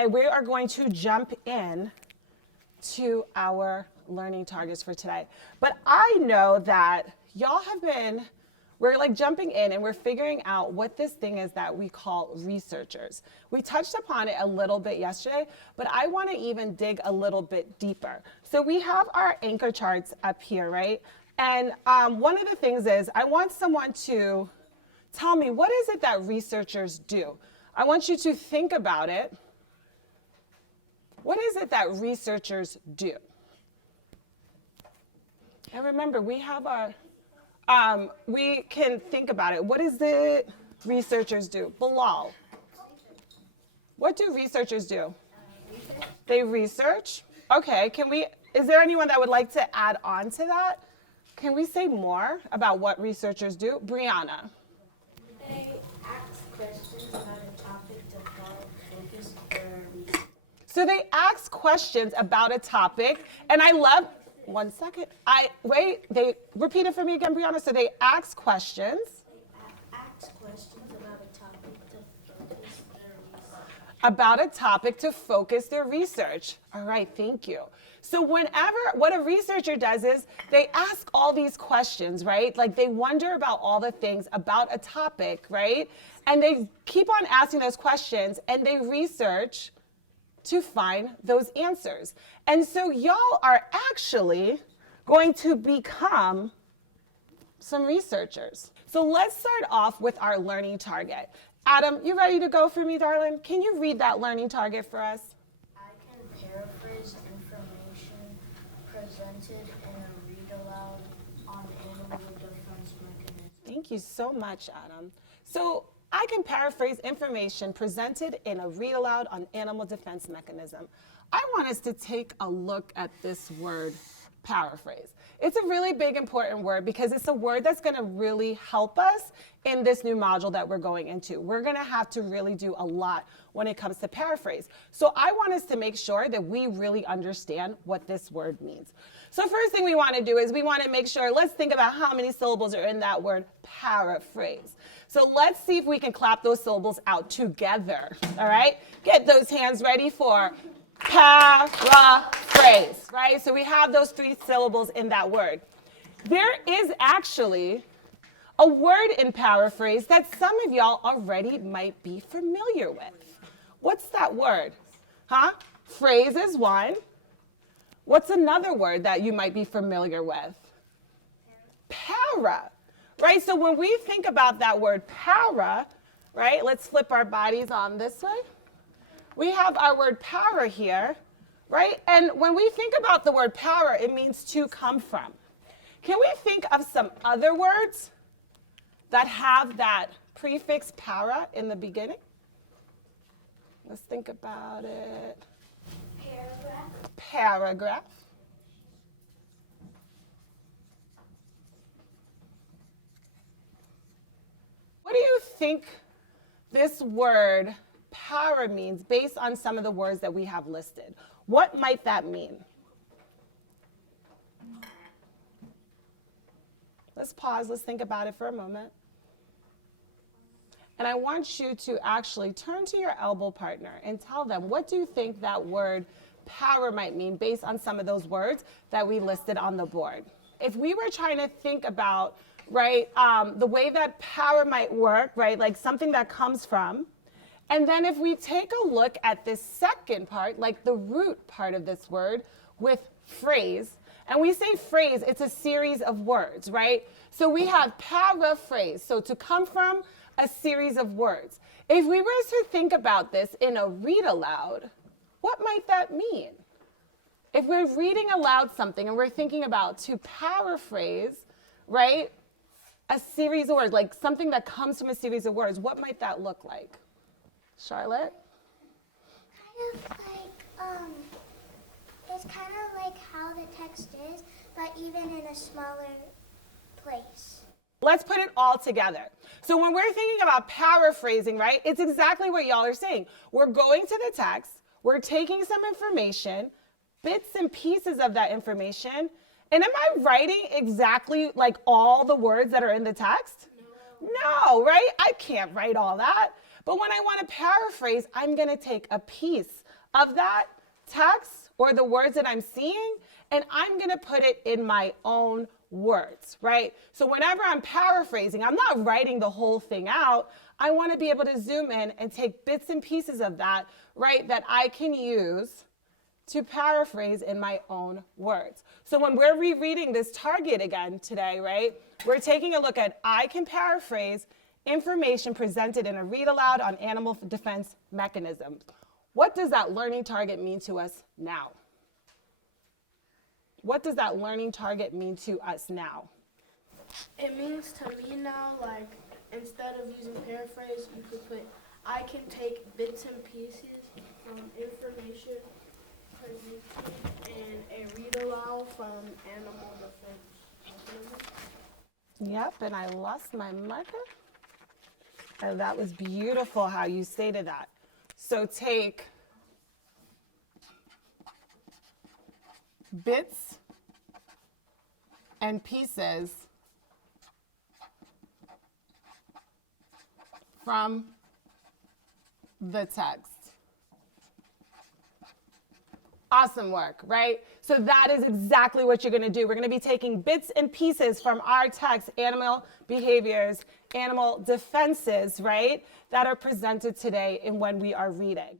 and we are going to jump in to our learning targets for today. But I know that y'all we're like jumping in and we're figuring out what this thing is that we call researchers. We touched upon it a little bit yesterday, but I want to even dig a little bit deeper. So we have our anchor charts up here, right? And one of the things is I want someone to tell me, what is it that researchers do? I want you to think about it. What is it that researchers do? And remember, we have our, we can think about it. What is it researchers do? Bilal. What do researchers do? Research. They research. Okay, is there anyone that would like to add on to that? Can we say more about what researchers do? Brianna. They ask questions about a topic to focus their research. So they ask questions about a topic, and I love, one second, they repeat it for me again, Brianna. So they ask questions. They ask questions about a topic to focus their research. About a topic to focus their research. All right, thank you. So what a researcher does is they ask all these questions, right? Like they wonder about all the things about a topic, right? And they keep on asking those questions and they research to find those answers. And so y'all are actually going to become some researchers. So let's start off with our learning target. Adam, you ready to go for me, darling? Can you read that learning target for us? I can paraphrase information presented in a read-aloud on animal defense mechanism. Thank you so much, Adam. So I can paraphrase information presented in a read-aloud on animal defense mechanism. I want us to take a look at this word, paraphrase. It's a really big, important word because it's a word that's going to really help us in this new module that we're going into. We're going to have to really do a lot when it comes to paraphrase. So I want us to make sure that we really understand what this word means. So first thing we want to do is we want to make sure, let's think about how many syllables are in that word paraphrase. So let's see if we can clap those syllables out together, all right? Get those hands ready for paraphrase, right? So we have those 3 syllables in that word. There is actually a word in paraphrase that some of y'all already might be familiar with. What's that word? Huh? Phrase is one. What's another word that you might be familiar with? Para, right? So when we think about that word para, right? Let's flip our bodies on this way. We have our word para here, right? And when we think about the word para, it means to come from. Can we think of some other words that have that prefix para in the beginning? Let's think about it. Paragraph. What do you think this word para means based on some of the words that we have listed? What might that mean? Let's pause. Let's think about it for a moment. And I want you to actually turn to your elbow partner and tell them, what do you think that word para might mean based on some of those words that we listed on the board? If we were trying to think about, right, the way that para might work, right, like something that comes from, and then if we take a look at this second part, like the root part of this word with phrase, and we say phrase, it's a series of words, right? So we have paraphrase, so to come from a series of words. If we were to think about this in a read aloud, what might that mean? If we're reading aloud something and we're thinking about to paraphrase, right, a series of words, like something that comes from a series of words, what might that look like? Charlotte? It's kind of like how the text is, but even in a smaller place. Let's put it all together. So when we're thinking about paraphrasing, right, it's exactly what y'all are saying. We're going to the text, we're taking some information, bits and pieces of that information, and am I writing exactly like all the words that are in the text? No, right? I can't write all that. But when I want to paraphrase, I'm going to take a piece of that text or the words that I'm seeing, and I'm going to put it in my own words, right? So whenever I'm paraphrasing, I'm not writing the whole thing out. I want to be able to zoom in and take bits and pieces of that, right, that I can use to paraphrase in my own words. So when we're rereading this target again today, right, we're taking a look at I can paraphrase information presented in a read aloud on animal defense mechanisms. What does that learning target mean to us now? What does that learning target mean to us now? It means to me now, like, instead of using paraphrase, you could put, I can take bits and pieces from information and a read aloud from animal defense. Yep, and I lost my marker. And that was beautiful how you stated that. So take bits and pieces from the text. Awesome work, right? So that is exactly what you're going to do. We're going to be taking bits and pieces from our text, animal behaviors, animal defenses, right, that are presented today in when we are reading.